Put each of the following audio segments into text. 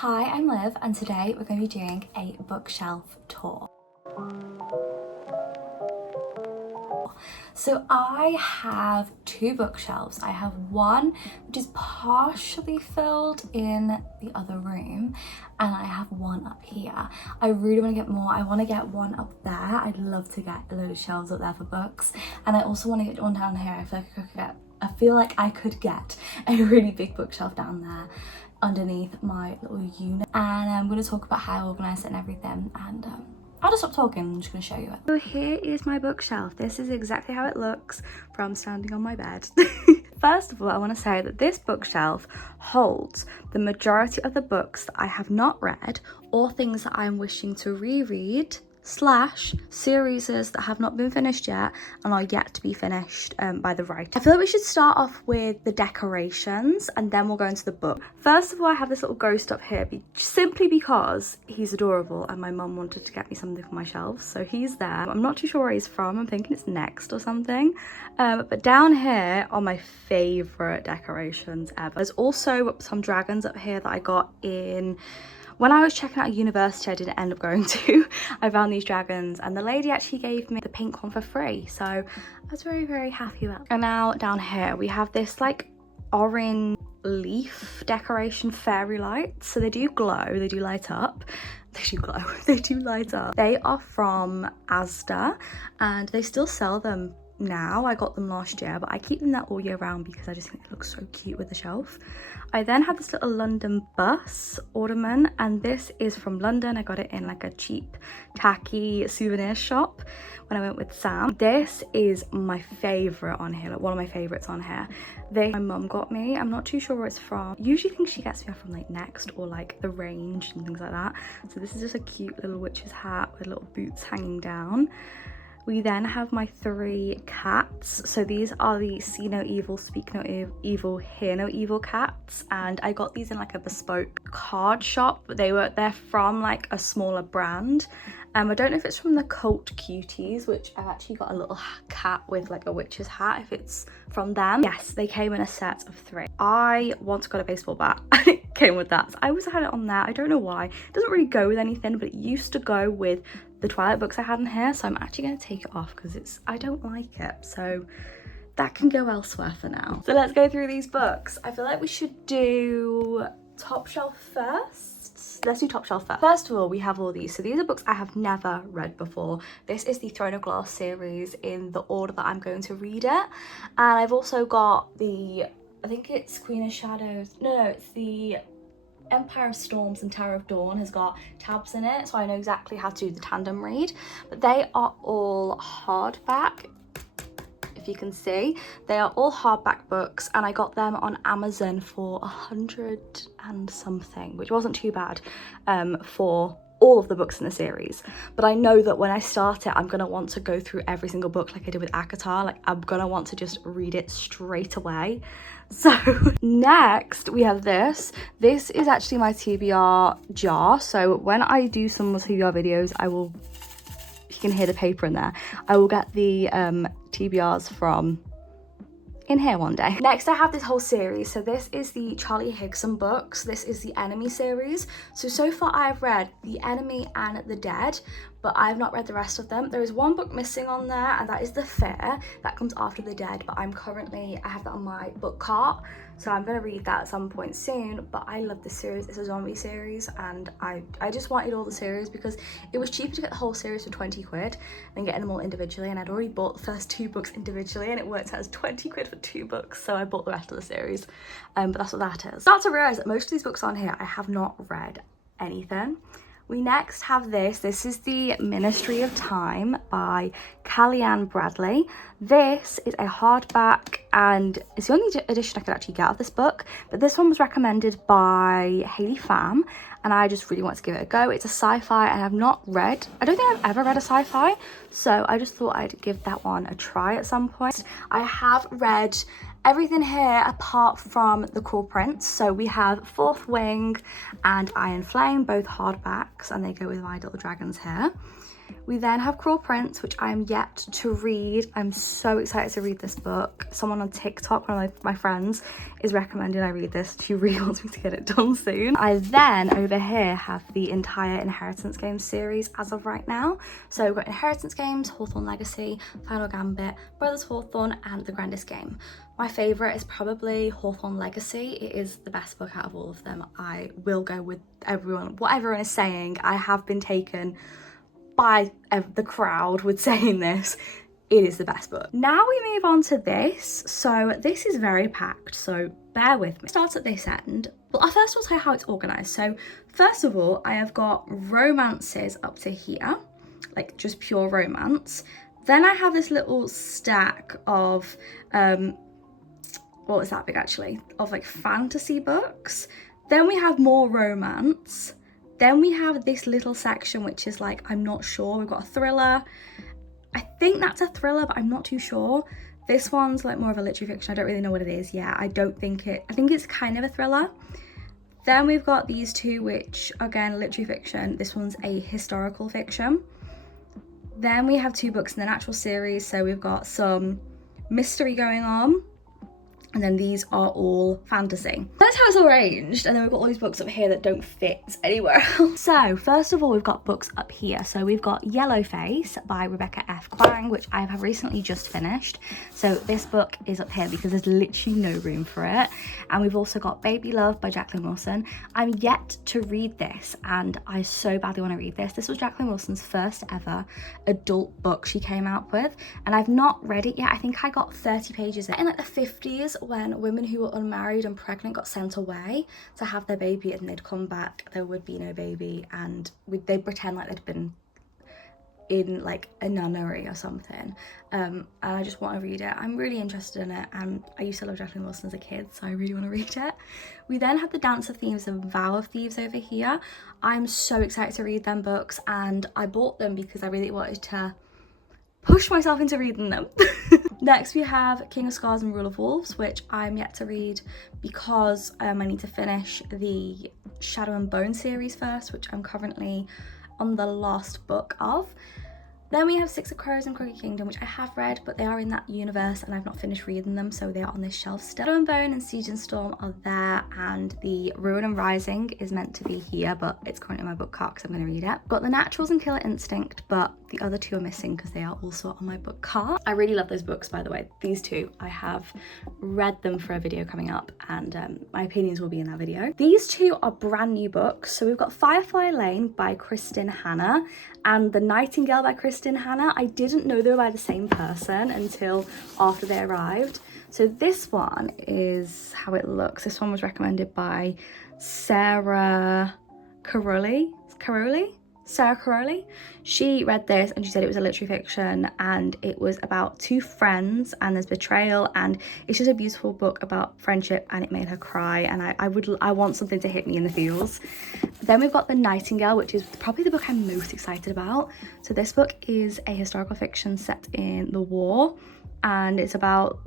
Hi, I'm Liv, and today we're going to be doing a bookshelf tour. So I have two bookshelves. I have one which is partially filled in the other room, and I have one up here. I really want to get more. I want to get one up there. I'd love to get a load of shelves up there for books, and I also want to get one down here. I feel like I could get a really big bookshelf down there underneath my little unit, and I'm going to talk about how I organise it and everything, and I'll just stop talking. I'm just going to show you it. So here is my bookshelf. This is exactly how it looks from standing on my bed. First of all, I want to say that this bookshelf holds the majority of the books that I have not read or things that I'm wishing to reread / series that have not been finished yet and are yet to be finished by the writer. I feel like we should start off with the decorations and then we'll go into the book. First of all, I have this little ghost up here simply because he's adorable and my mum wanted to get me something for my shelves, so he's there. I'm not too sure where he's from. I'm thinking it's Next or something, but down here are my favourite decorations ever. There's also some dragons up here that I got in when I was checking out a university I didn't end up going to. I found these dragons and the lady actually gave me the pink one for free, so I was very happy about it. And now down here we have this like orange leaf decoration fairy lights. So they do glow, they do light up. They do glow, they do light up. They are from Asda and they still sell them now. I got them last year, but I keep them there all year round because I just think it looks so cute with the shelf. I then have this little London bus ornament, and this is from London. I got it in like a cheap tacky souvenir shop when I went with Sam. This is my favorite on here, like one of my favorites on here. My mum got me. I'm not too sure where it's from. Usually think she gets me from like Next or like The Range and things like that. So this is just a cute little witch's hat with little boots hanging down. We then have my 3 cats. So these are the See No Evil, Speak No Evil, Hear No Evil cats. And I got these in like a bespoke card shop, but they're from like a smaller brand. I don't know if it's from the Cult Cuties, which I've actually got a little cat with like a witch's hat, if it's from them. Yes, they came in a set of 3. I once got a baseball bat and it came with that. So I always had it on there. I don't know why. It doesn't really go with anything, but it used to go with the Twilight books I had in here. So I'm actually going to take it off because I don't like it. So that can go elsewhere for now. So let's go through these books. I feel like we should do top shelf first. Let's do top shelf first. First of all, we have all these. So these are books I have never read before. This is the Throne of Glass series in the order that I'm going to read it. And I've also got I think it's Queen of Shadows. No, it's the Empire of Storms and Tower of Dawn has got tabs in it, so I know exactly how to do the tandem read. But they are all hardback. If you can see, they are all hardback books, and I got them on Amazon for 100 and something, which wasn't too bad for all of the books in the series. But I know that when I start it, I'm gonna want to go through every single book like I did with ACOTAR. Like I'm gonna want to just read it straight away. So next we have this. This is actually my TBR jar. So when I do some more TBR videos, you can hear the paper in there. I will get the TBRs from in here one day. Next I have this whole series. So this is the Charlie Higson books. This is the Enemy series. So far I've read The Enemy and The Dead, but I have not read the rest of them. There is one book missing on there, and that is The Fair. That comes after The Dead, but I have that on my book cart, so I'm gonna read that at some point soon. But I love this series. It's a zombie series, and I just wanted all the series because it was cheaper to get the whole series for 20 quid than getting them all individually, and I'd already bought the first 2 books individually and it worked out as 20 quid for 2 books, so I bought the rest of the series. But that's what that is. Start to realise that most of these books on here I have not read anything. We next have this. This is the Ministry of Time by Callie-Anne Bradley. This is a hardback and it's the only edition I could actually get of this book, but this one was recommended by Hayley Pham and I just really want to give it a go. It's a sci-fi and I don't think I've ever read a sci-fi, so I just thought I'd give that one a try at some point. I have read everything here apart from The Cruel Prince. So we have Fourth Wing and Iron Flame, both hardbacks, and they go with my little dragons here. We then have Cruel Prince, which I am yet to read. I'm so excited to read this book. Someone on TikTok, one of my friends, is recommending I read this. She really wants me to get it done soon. I then, over here, have the entire Inheritance Games series as of right now. So we've got Inheritance Games, Hawthorne Legacy, Final Gambit, Brothers Hawthorne, and The Grandest Game. My favourite is probably Hawthorne Legacy. It is the best book out of all of them. I will go with everyone. What everyone is saying, I have been taken by the crowd with saying this. It is the best book. Now we move on to this. So this is very packed, so bear with me. Start at this end. Well, I first will tell you how it's organised. So first of all, I have got romances up to here, like just pure romance. Then I have this little stack of, what was that big actually? Of like fantasy books. Then we have more romance. Then we have this little section which is like, I'm not sure. We've got a thriller. I think that's a thriller, but I'm not too sure. This one's like more of a literary fiction. I don't really know what it is yet. I think it's kind of a thriller. Then we've got these two, which again, literary fiction. This one's a historical fiction. Then we have two books in an actual series. So we've got some mystery going on. And then these are all fantasy. That's how it's all arranged. And then we've got all these books up here that don't fit anywhere else. So first of all, we've got books up here. So we've got Yellowface by Rebecca F. Kuang, which I have recently just finished. So this book is up here because there's literally no room for it. And we've also got Baby Love by Jacqueline Wilson. I'm yet to read this and I so badly want to read this. This was Jacqueline Wilson's first ever adult book she came out with. And I've not read it yet. I think I got 30 pages in like the 50s. When women who were unmarried and pregnant got sent away to have their baby and they'd come back, there would be no baby, and they'd pretend like they'd been in like a nunnery or something. And I just want to read it. I'm really interested in it, and I used to love Jacqueline Wilson as a kid, so I really want to read it. We then have the Dance of Thieves and Vow of Thieves over here. I'm so excited to read them books, and I bought them because I really wanted to push myself into reading them. Next we have King of Scars and Rule of Wolves, which I'm yet to read because I need to finish the Shadow and Bone series first, which I'm currently on the last book of. Then we have Six of Crows and Crooked Kingdom, which I have read, but they are in that universe and I've not finished reading them, so they are on this shelf still. Shadow and Bone and Siege and Storm are there, and the Ruin and Rising is meant to be here, but it's currently in my book cart because I'm going to read it. Got The Naturals and Killer Instinct, but the other two are missing because they are also on my book cart. I really love those books, by the way. These two, I have read them for a video coming up, and my opinions will be in that video. These two are brand new books. So we've got Firefly Lane by Kristin Hannah and The Nightingale by Kristin Hannah. I didn't know they were by the same person until after they arrived. So this one is how it looks. This one was recommended by Sarah Caroli. Sarah Caroli. She read this and she said it was a literary fiction and it was about two friends and there's betrayal, and it's just a beautiful book about friendship, and it made her cry, and I want something to hit me in the feels. Then we've got The Nightingale, which is probably the book I'm most excited about. So this book is a historical fiction set in the war, and it's about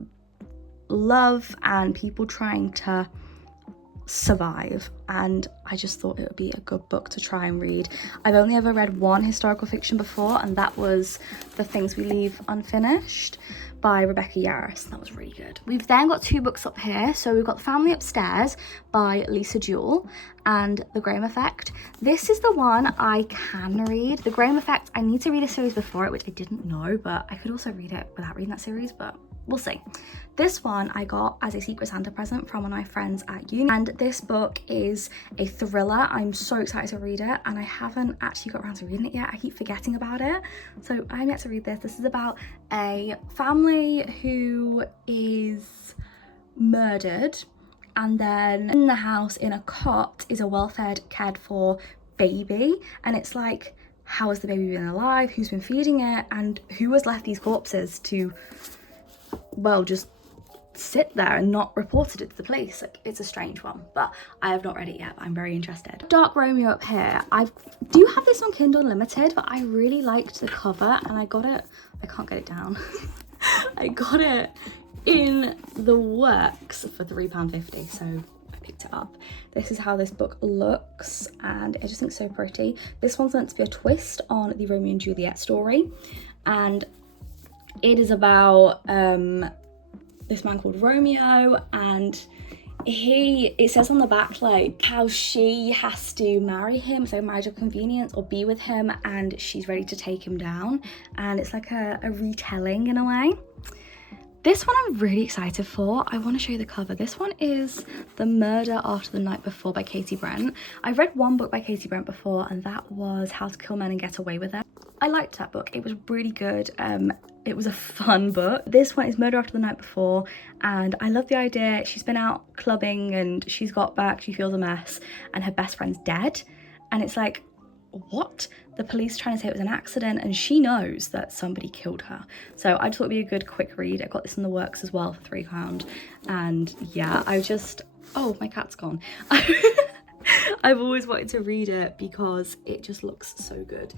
love and people trying to survive, and I just thought it would be a good book to try and read. I've only ever read one historical fiction before, and that was The Things We Leave Unfinished by Rebecca Yarros. That was really good. We've then got two books up here. So we've got The Family Upstairs by Lisa Jewell and The Graham Effect. This is the one I can read. The Graham Effect, I need to read a series before it, which I didn't know, but I could also read it without reading that series, but we'll see. This one I got as a Secret Santa present from one of my friends at uni, and this book is a thriller. I'm so excited to read it, and I haven't actually got around to reading it yet. I keep forgetting about it, so I'm yet to read this. This is about a family who is murdered, and then in the house in a cot is a well-fed, cared for baby, and it's like, how has the baby been alive, who's been feeding it, and who has left these corpses to, well, just sit there and not reported it to the police. Like, it's a strange one, but I have not read it yet, but I'm very interested. Dark Romeo up here. I do have this on Kindle Unlimited, but I really liked the cover, and I got it, I can't get it down. I got it in the works for £3.50, so I picked it up. This is how this book looks, and I just think it's so pretty. This one's meant to be a twist on the Romeo and Juliet story, and it is about this man called Romeo, and it says on the back like how she has to marry him, so marriage of convenience, or be with him, and she's ready to take him down, and it's like a retelling in a way. This one I'm really excited for. I want to show you the cover. This one is The Murder After the Night Before by Katie Brent. I've read one book by Katie Brent before, and that was How to Kill Men and Get Away with It. I liked that book. It was really good. It was a fun book. This one is Murder After the Night Before, and I love the idea. She's been out clubbing and she's got back, she feels a mess, and her best friend's dead. And it's like, what? The police trying to say it was an accident, and she knows that somebody killed her. So I just thought it'd be a good quick read. I got this in the works as well for £3. And yeah, oh, my cat's gone. I've always wanted to read it because it just looks so good.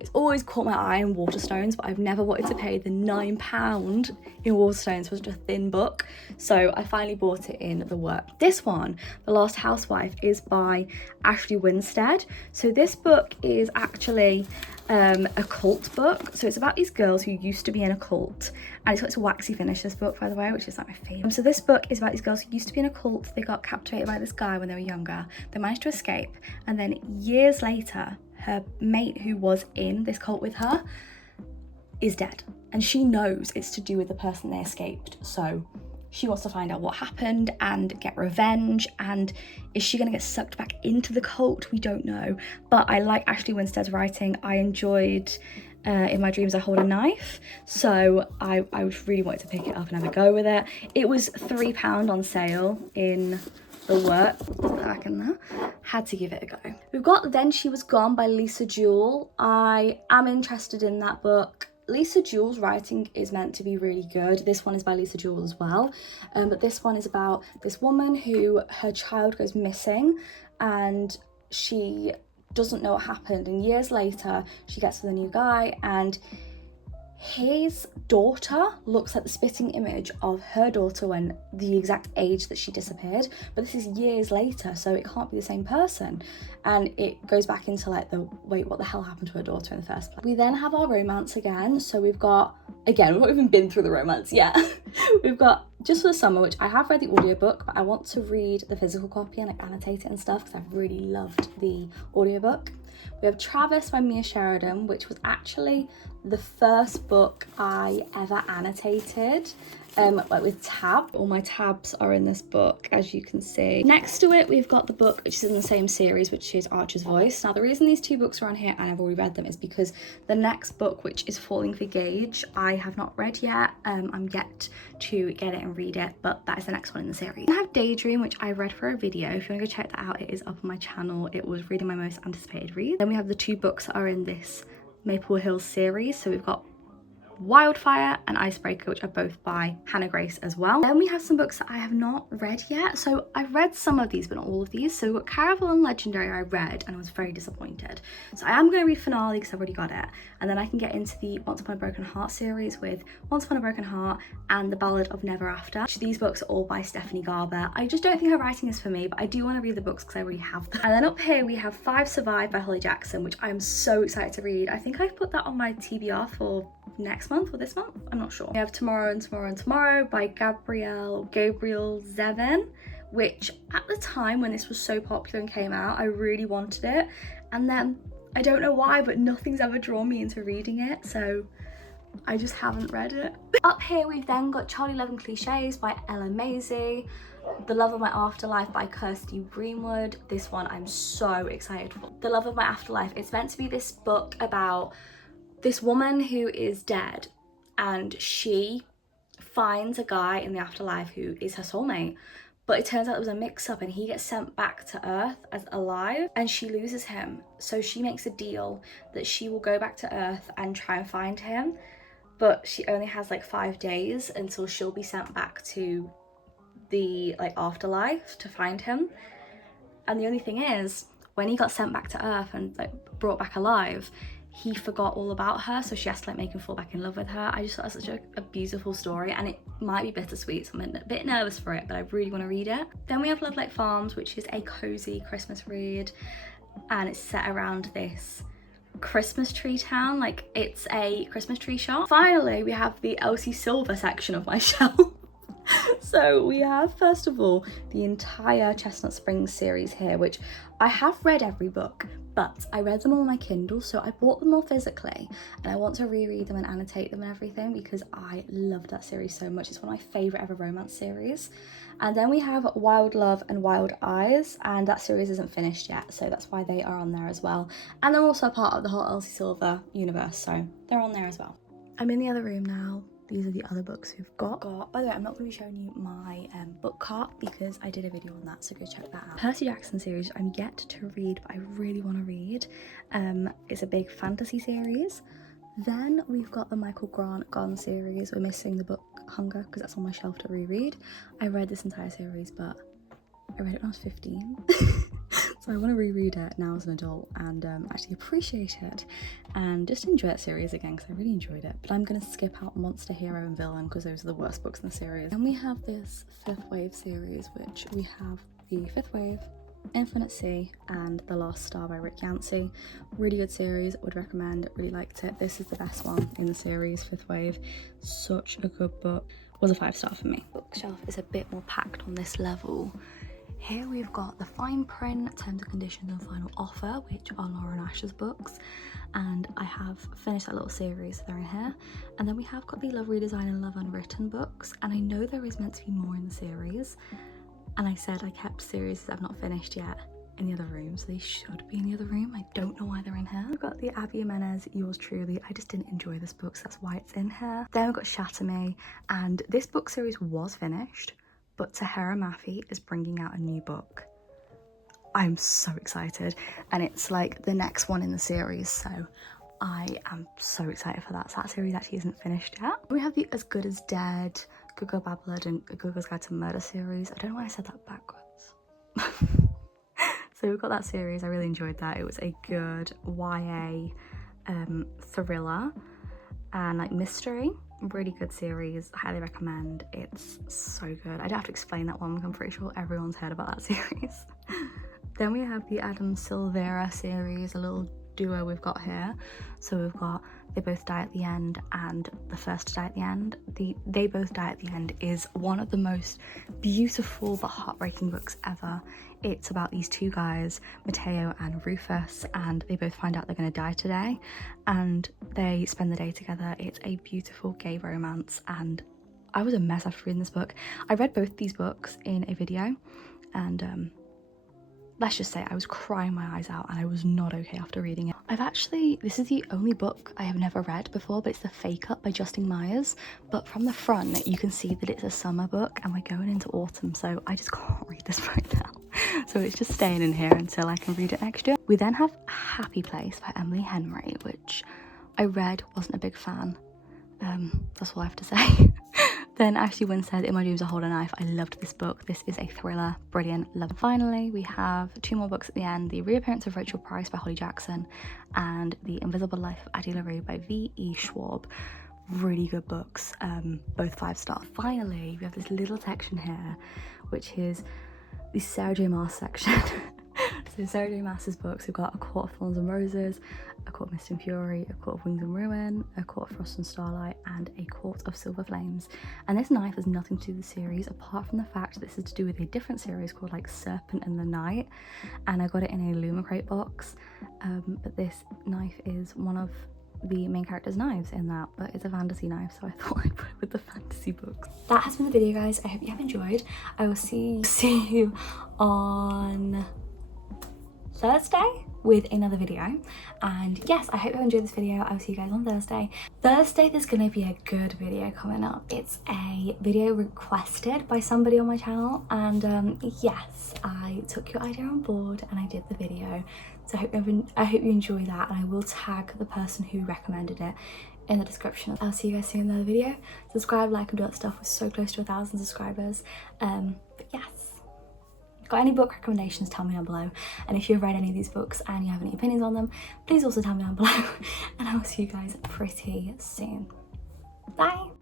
It's always caught my eye in Waterstones, but I've never wanted to pay the £9 in Waterstones for such a thin book. So I finally bought it in the work. This one, The Last Housewife, is by Ashley Winstead. So this book is actually a cult book. So it's about these girls who used to be in a cult, and it's got this waxy finish, this book, by the way, which is like my favourite. So this book is about these girls who used to be in a cult. They got captivated by this guy when they were younger. They managed to escape, and then years later, her mate who was in this cult with her is dead, and she knows it's to do with the person they escaped. So she wants to find out what happened and get revenge, and is she going to get sucked back into the cult? We don't know. But I like Ashley Winstead's writing. I enjoyed In My Dreams I Hold a Knife, so I really wanted to pick it up and have a go with it. It was £3 on sale in the work. Back in there. Had to give it a go. We've got Then She Was Gone by Lisa Jewell. I am interested in that book. Lisa Jewell's writing is meant to be really good. This one is by Lisa Jewell as well, but this one is about this woman who, her child goes missing, and she doesn't know what happened, and years later she gets with a new guy, and his daughter looks like the spitting image of her daughter when the exact age that she disappeared, but this is years later, so it can't be the same person, and it goes back into like wait, what the hell happened to her daughter in the first place. We then have our romance again, so we've not even been through the romance yet. We've got Just for the Summer, which I have read the audiobook, but I want to read the physical copy and like annotate it and stuff because I've really loved the audiobook. We have Travis by Mia Sheridan, which was actually the first book I ever annotated, like with tab. All my tabs are in this book, as you can see. Next to it, we've got the book which is in the same series, which is Archer's Voice. Now, the reason these two books are on here and I've already read them is because the next book, which is Falling for Gage, I have not read yet. I'm yet to get it and read it, but that is the next one in the series. I have Daydream, which I read for a video. If you want to go check that out, it is up on my channel. It was really my most anticipated read. Then we have the two books that are in this Maple Hills series. So we've got Wildfire and Icebreaker, which are both by Hannah Grace as well. Then we have some books that I have not read yet. So I've read some of these, but not all of these. So Caraval and Legendary I read and I was very disappointed. So I am going to read Finale because I've already got it. And then I can get into the Once Upon a Broken Heart series with Once Upon a Broken Heart and The Ballad of Never After. These books are all by Stephanie Garber. I just don't think her writing is for me, but I do want to read the books because I already have them. And then up here we have Five Survive by Holly Jackson, which I am so excited to read. I think I've put that on my TBR for next month or this month, I'm not sure. We have Tomorrow and Tomorrow and Tomorrow by Gabrielle Zevin, which at the time when this was so popular and came out, I really wanted it, and then I don't know why, but nothing's ever drawn me into reading it, so I just haven't read it. Up here we've then got Charlie Love and Cliches by Ella Maisie, The Love of My Afterlife by Kirsty Greenwood. This one I'm so excited for. The Love of My Afterlife, it's meant to be this book about this woman who is dead, and she finds a guy in the afterlife who is her soulmate, but it turns out there was a mix-up and he gets sent back to Earth as alive, and she loses him. So she makes a deal that she will go back to Earth and try and find him, but she only has like 5 days until she'll be sent back to the afterlife to find him. And the only thing is, when he got sent back to Earth and brought back alive, he forgot all about her, so she has to like make him fall back in love with her. I just thought that's such a beautiful story, and it might be bittersweet, so I'm a bit nervous for it, but I really want to read it. Then we have Love Like Farms, which is a cozy Christmas read, and it's set around this Christmas tree town, like it's a Christmas tree shop. Finally, we have the Elsie Silver section of my shelf. So we have, first of all, the entire Chestnut Springs series here, which I have read every book, but I read them all on my Kindle, so I bought them all physically, and I want to reread them and annotate them and everything because I loved that series so much. It's one of my favourite ever romance series. And then we have Wild Love and Wild Eyes, and that series isn't finished yet, so that's why they are on there as well. And they're also part of the whole Elsie Silver universe, so they're on there as well. I'm in the other room now. These are the other books we've got. By the way, I'm not going to be showing you my book cart because I did a video on that, so go check that out. Percy Jackson series I'm yet to read, but I really want to read. It's a big fantasy series. Then we've got the Michael Grant Gone series. We're missing the book Hunger because that's on my shelf to reread. I read this entire series, but I read it when I was 15. So I want to reread it now as an adult and actually appreciate it and just enjoy that series again because I really enjoyed it. But I'm going to skip out Monster, Hero and Villain because those are the worst books in the series. And we have this Fifth Wave series, which we have the Fifth Wave, Infinite Sea and The Last Star by Rick Yancey. Really good series, would recommend, really liked it. This is the best one in the series, Fifth Wave. Such a good book. Was a 5-star for me. Bookshelf is a bit more packed on this level. Here we've got the fine print, terms and conditions and final offer, which are Lauren Asher's books, and I have finished that little series, so they're in here. And then we have got the Love Redesign and Love Unwritten books, and I know there is meant to be more in the series, and I said I kept series that I've not finished yet in the other room, so they should be in the other room. I don't know why they're in here. We've got the Abby Jimenez Yours Truly. I just didn't enjoy this book, so that's why it's in here. Then we've got Shatter Me, and this book series was finished, but Tahira Mafi is bringing out a new book. I'm so excited, and it's like the next one in the series, so I am so excited for that. So that series actually isn't finished yet. We have the As Good as Dead, Good Girl Bad Blood and A Good Girl's Guide to Murder series. I don't know why I said that backwards. So we've got that series, I really enjoyed that. It was a good YA thriller and like mystery. Really good series, highly recommend. It's so good. I don't have to explain that one, I'm pretty sure everyone's heard about that series. Then we have the Adam Silvera series, a little duo we've got here. So we've got They Both Die at the End and The First to Die at the End. The They Both Die at the End is one of the most beautiful but heartbreaking books ever. It's about these two guys, Mateo and Rufus, and they both find out they're going to die today, and they spend the day together. It's a beautiful gay romance, and I was a mess after reading this book. I read both these books in a video, and let's just say I was crying my eyes out and I was not okay after reading it. This is the only book I have never read before, but it's The Fake Up by Justin Myers. But from the front, you can see that it's a summer book and we're going into autumn, so I just can't read this right now. So it's just staying in here until I can read it next year. We then have Happy Place by Emily Henry, which I read, wasn't a big fan. That's all I have to say. Then Ashley Winstead, In My Dreams I Hold a Knife. I loved this book. This is a thriller, brilliant, love it. Finally, we have two more books at the end. The Reappearance of Rachel Price by Holly Jackson and The Invisible Life of Addie LaRue by V.E. Schwab. Really good books, both 5-star. Finally, we have this little section here, which is the Sarah J. Maas section. So Sarah J. Maas's books, we've got A Court of Thorns and Roses, A Court of Mist and Fury, A Court of Wings and Ruin, A Court of Frost and Starlight, and A Court of Silver Flames. And this knife has nothing to do with the series, apart from the fact that this is to do with a different series called like Serpent in the Night, and I got it in a Lumicrate box. But this knife is one of the main character's knives in that, but it's a fantasy knife, so I thought I'd put it with the fantasy books. That has been the video, guys. I hope you have enjoyed. I will see you on Thursday with another video, and yes, I hope you enjoyed this video. I will see you guys on Thursday. There's gonna be a good video coming up. It's a video requested by somebody on my channel, and yes, I took your idea on board and I did the video, so I hope you enjoy that, and I will tag the person who recommended it in the description. I'll see you guys soon in another video. Subscribe, like and do that stuff. We're so close to 1,000 subscribers, but yes, got any book recommendations, tell me down below. And if you've read any of these books and you have any opinions on them, please also tell me down below. And I will see you guys pretty soon. Bye.